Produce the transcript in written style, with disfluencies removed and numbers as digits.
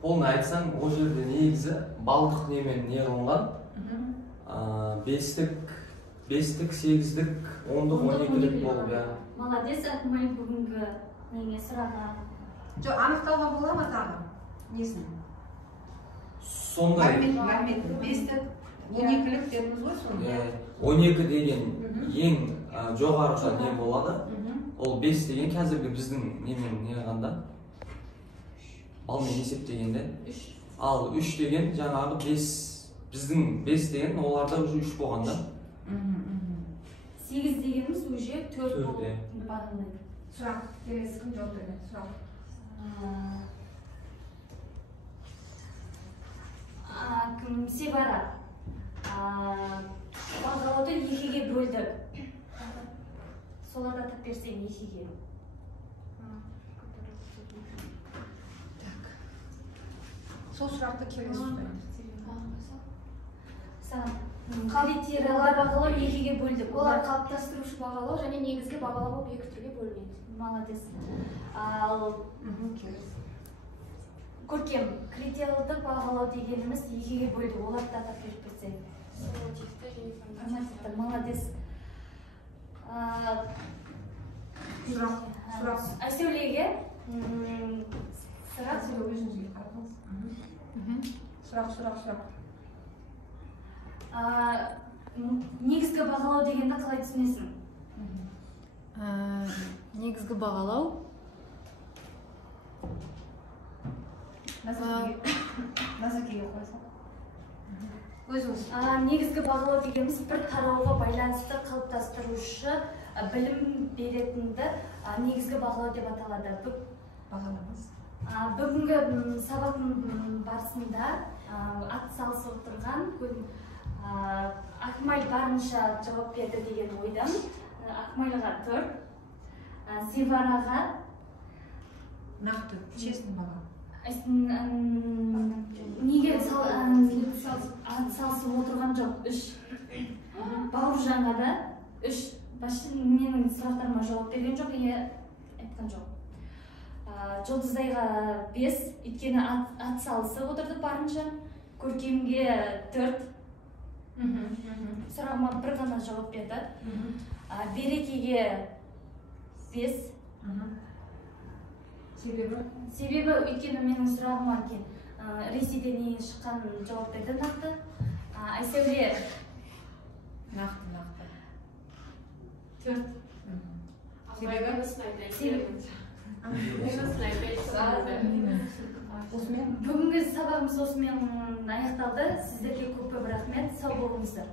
Полный айтсам, о жерде негізі балдық немен не қылынған. Бестік, сегіздік, ондық, 12-лік болып, я. Молодец, Акмай бүгінгі неге сұраға. Жоқ, анықтауға бола ма тағы? Несін? Сондай. Мәлімет, бестік, 12-лік дедіңіз ғой сонда? 12 деген ең жоғарғы не болады. Ол 5 деген қазіргі біздің немен не қылғанда. Балмен есептегенде. Ал 3 деген жаңағы 5, біздің 5 деген оларда уже 3 болғанда. 8 дегеніміз уже 4 болып бағынайды. Сұрақ, келесі кім жауап береді? Сұрақ. Севара. Бағалауды 2-ге бөлдік. Соларда тап берсең 2-ге. Сол сұрақты келесі сұраймыз. Критериялар бағалау 2-ге бөлдік. Олар қалыптастырушы бағалау және негізгі бағалау болып 2 түрге бөлінеді. Молодец. Ал көркем критерияларды бағалау дегеніміз 2-ге бөлдік. Оларды да тап беріп берсең. Формативті, молодец. Сұрақ. Әсеулеге Сұрақ өзіңізге қаратыңыз. Сұрақ. Негізгі бағалау дегенді қалай түсінесің? Негізгі бағалау Назакеге қойсақ. Өзіңіз. Негізгі бағалау дегеніміз бір тарауға байланысты қалыптастырушы білім беретінді негізгі бағалау деп аталады. Бағаламыз. Бүгінгі сабақтың барысында ат салысып отырған Акмай барынша жауап берді деген ойдан. Акмайға 4, Севараға Нақты, честный баға. Неге ат салысып отырған жоқ, 3. Бауыржанға да 3. Башын менің сұрақтарыма жауап берген жоқ, айтқан жоқ. Жұлдыздайға 5, өйткені ат салысып отырды барынша. Көркемге 4. Сұрағыма бір ғана жауап берді. Берекеге 5. Себебі өйткені менің сұрағыма Ресейден ең шыққан жауап берді нақты. Айсәуле Нақты. 4. Бүгінгі сабағымыз осымен аяқталды. Сіздерге көп рахмет. Сау болыңыздар.